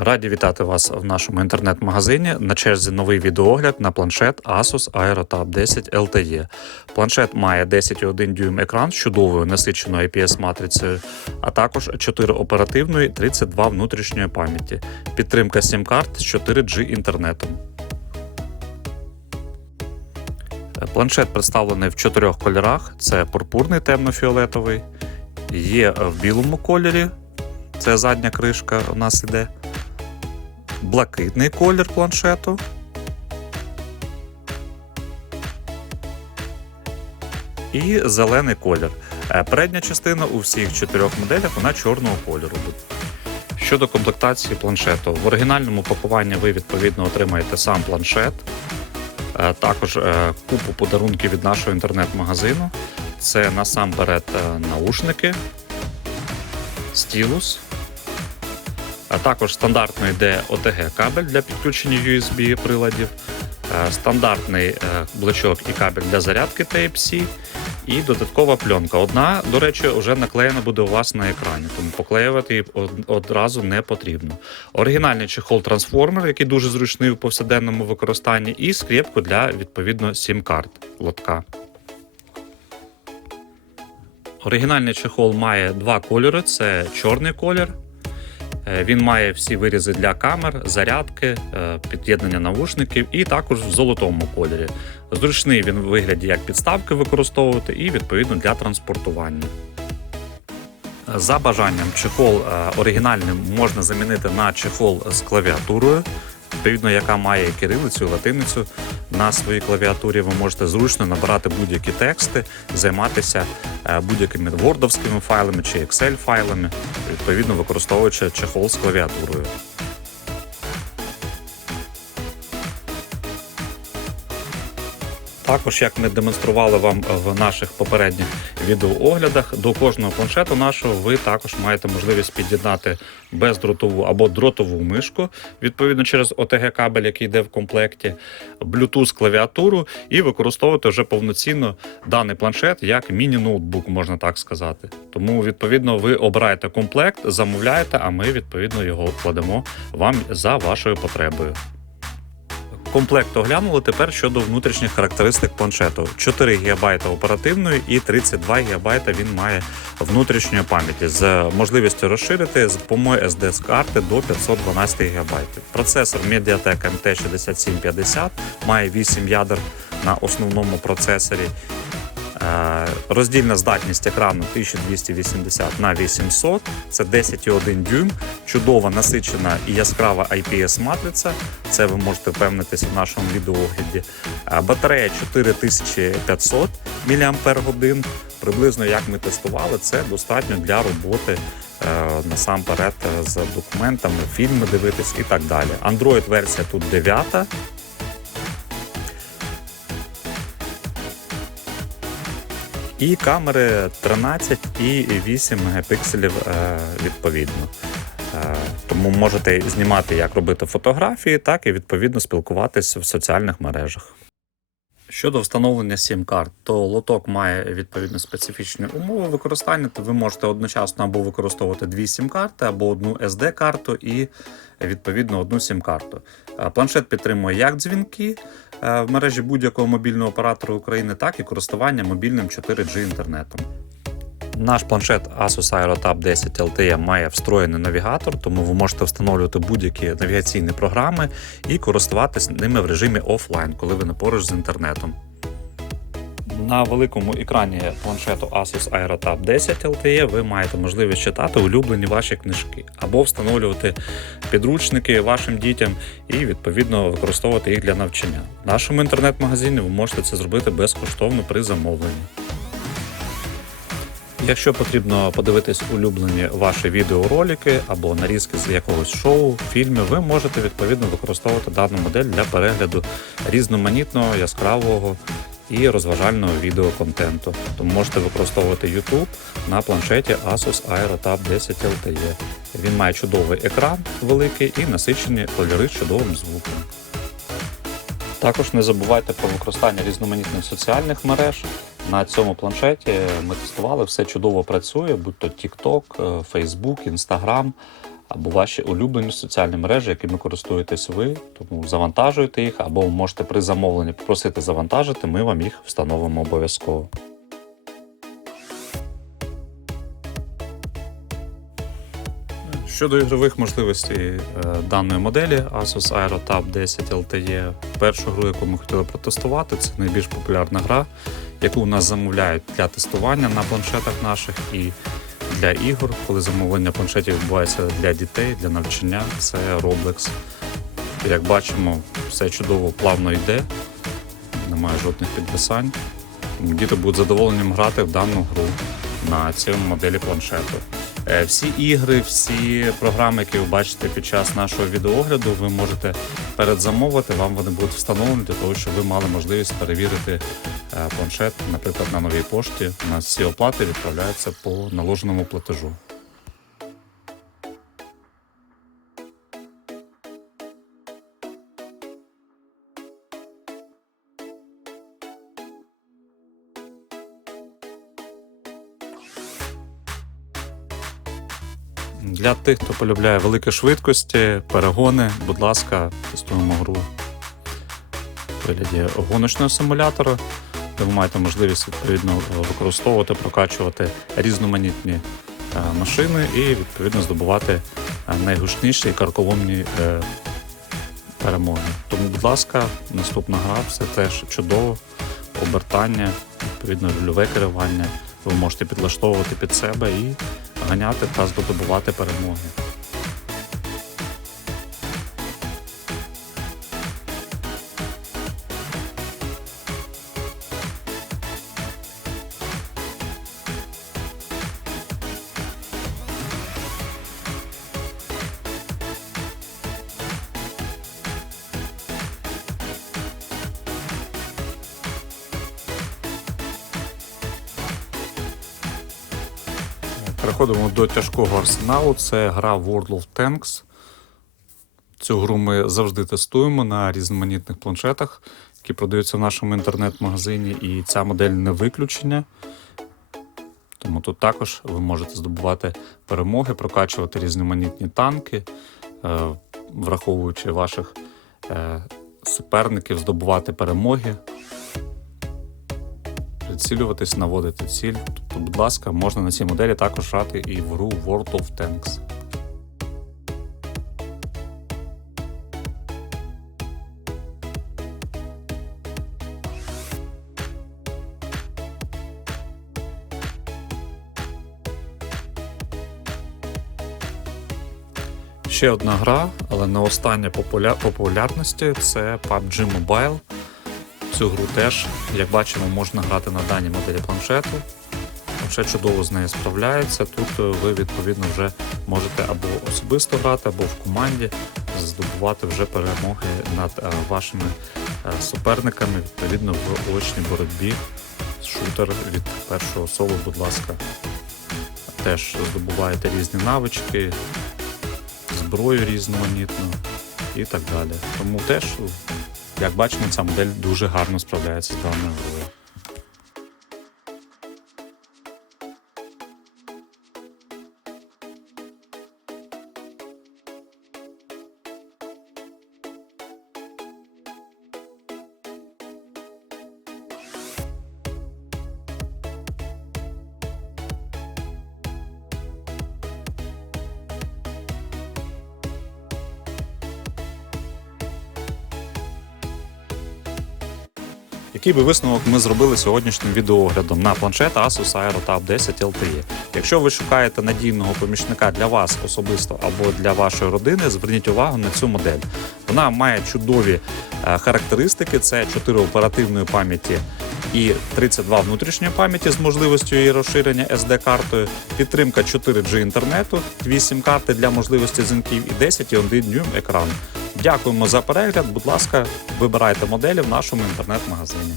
Раді вітати вас в нашому інтернет-магазині. На черзі новий відеоогляд на планшет Asus AeroTab 10 LTE. Планшет має 10,1 дюйм екран з чудовою насиченою IPS-матрицею, а також 4 оперативної, 32 внутрішньої пам'яті, підтримка SIM-карт з 4G інтернетом. Планшет представлений в чотирьох кольорах: це пурпурний темно-фіолетовий, є в білому кольорі. Це задня кришка у нас іде. Блакитний колір планшету. І зелений колір. Е, Передня частина у всіх чотирьох моделях вона чорного кольору буде. Щодо комплектації планшету, в оригінальному пакуванні ви відповідно отримаєте сам планшет, е, також е, купу подарунків від нашого інтернет-магазину. Це насамперед наушники, стілус, а також стандартно йде OTG кабель для підключення USB приладів, е, стандартний е, блочок і кабель для зарядки Type-C, і додаткова пленка. Одна, до речі, вже наклеєна буде у вас на екрані, тому поклеювати її одразу не потрібно. Оригінальний чехол трансформер, який дуже зручний у повсякденному використанні, і скріпку для відповідно сім-карт лотка. Оригінальний чехол має два кольори: це чорний колір. Е, Він має всі вирізи для камер, зарядки, е, під'єднання навушників і також в золотому кольорі. Зручний він в вигляді як підставки використовувати і відповідно для транспортування. За бажанням чехол оригінальним можна замінити на чехол з клавіатурою, відповідно, яка має кирилицю латиницю. На своїй клавіатурі ви можете зручно набирати будь-які тексти, займатися е, будь-якими вордовськими файлами чи Excel файлами, відповідно використовуючи чехол з клавіатурою. Також, як ми демонстрували вам в наших попередніх відеооглядах, до кожного планшету нашого ви також маєте можливість під'єднати бездротову або дротову мишку, відповідно через OTG кабель, який йде в комплекті, Bluetooth клавіатуру і використовувати вже повноцінно даний планшет як міні-ноутбук, можна так сказати. Тому, відповідно, ви обираєте комплект, замовляєте, а ми відповідно його кладемо вам за вашою потребою. Комплект оглянули тепер щодо внутрішніх характеристик планшету. 4 ГБ оперативної і 32 ГБ він має внутрішньої пам'яті з можливістю розширити з допомогою SD карти до 512 ГБ. Процесор MediaTek MT6750 має 8 ядер на основному процесорі. Е, Роздільна здатність екрану 1280 на 800, це 10,1 дюйм, чудова насичена і яскрава IPS-матриця. Це ви можете впевнитися в нашому відеоогляді. Е, Батарея 4500 мАч. Приблизно як ми тестували, це достатньо для роботи е, насамперед з документами, фільми дивитись і так далі. Android-версія тут 9. І камери 13 і 8 мегапікселів е, відповідно. Е, Тому можете знімати, як робити фотографії, так і відповідно спілкуватися в соціальних мережах. Щодо встановлення сім-карт, то лоток має відповідно специфічні умови використання. То ви можете одночасно або використовувати дві сім-карти, або одну SD-карту і відповідно одну сім-карту. Е, Планшет підтримує як дзвінки е, в мережі будь-якого мобільного оператора України, так і користування мобільним 4G інтернетом. Наш планшет Asus AeroTab 10 LTE має встроєний навігатор, тому ви можете встановлювати будь-які навігаційні програми і користуватись ними в режимі офлайн, коли ви не поруч з інтернетом. На великому екрані планшету Asus AeroTab 10 LTE ви маєте можливість читати улюблені ваші книжки або встановлювати підручники вашим дітям і відповідно використовувати їх для навчання. В нашому інтернет-магазині ви можете це зробити безкоштовно при замовленні. Якщо потрібно подивитись улюблені ваші відеоролики або нарізки з якогось шоу, фільмів, ви можете відповідно використовувати дану модель для перегляду різноманітного, яскравого і розважального відеоконтенту. Тому можете використовувати YouTube на планшеті Asus AeroTab 10 LTE. Він має чудовий екран великий і насичені кольори з чудовим звуком. Також не забувайте про використання різноманітних соціальних мереж. На цьому планшеті ми тестували, все чудово працює, будь то TikTok, е, Facebook, Instagram, або ваші улюблені соціальні мережі, якими користуєтесь ви. Тому завантажуйте їх, або можете при замовленні попросити завантажити, ми вам їх встановимо обов'язково. Щодо ігрових можливостей е, даної моделі Asus AeroTab 10 LTE, першу гру, яку ми хотіли протестувати, це найбільш популярна гра, яку у нас замовляють для тестування на планшетах наших і для ігор, коли замовлення планшетів відбувається для дітей, для навчання, це Roblox. Як бачимо, все чудово, плавно йде, немає жодних підписань. Діти будуть задоволенням грати в дану гру на цій моделі планшету. Е, Всі ігри, всі програми, які ви бачите під час нашого відеогляду, ви можете передзамовити. Вам вони будуть встановлені для того, щоб ви мали можливість перевірити е, планшет, наприклад, на новій пошті. У нас всі оплати відправляються по наложеному платежу. Для тих, хто полюбляє великі швидкості, перегони, будь ласка, тестуємо гру в вигляді гоночного симулятора, де ви маєте можливість відповідно використовувати, прокачувати різноманітні е, машини і відповідно здобувати е, найгучніші і карколомні е, перемоги. Тому, будь ласка, наступна гра все теж чудово, обертання, відповідно рульове керування. Ви можете підлаштовувати під себе і ганяти та здобувати перемоги. Переходимо до тяжкого арсеналу. Це гра World of Tanks. Цю гру ми завжди тестуємо на різноманітних планшетах, які продаються в нашому інтернет-магазині, і ця модель не виключення. Тому тут також ви можете здобувати перемоги, прокачувати різноманітні танки, е, враховуючи ваших е, суперників, здобувати перемоги, прицілюватись, наводити ціль. Тобто, будь ласка, можна на цій моделі також грати і в гру World of Tanks. Ще одна гра, але не остання популя... популярності це PUBG Mobile. Цю гру теж, як бачимо, можна грати на даній моделі планшету. Планшет чудово з нею справляється. Тут е, ви відповідно вже можете або особисто грати, або в команді здобувати вже перемоги над е, вашими е, суперниками, відповідно в очній боротьбі. Шутер від першого особи, будь ласка, теж здобуваєте різні навички, зброю різноманітну і так далі. Тому теж, як бачимо, ця модель дуже гарно справляється з даною грою. Який би висновок ми зробили сьогоднішнім відеооглядом на планшет Asus AeroTab 10 LTE? Якщо ви шукаєте надійного помічника для вас особисто або для вашої родини, зверніть увагу на цю модель. Вона має чудові е, характеристики: це 4 оперативної пам'яті і 32 внутрішньої пам'яті з можливістю її розширення SD-картою, підтримка 4G інтернету, 8 карти для можливості дзвінків і 10,1 дюйм екран. Дякуємо за перегляд. Будь ласка, вибирайте моделі в нашому інтернет-магазині.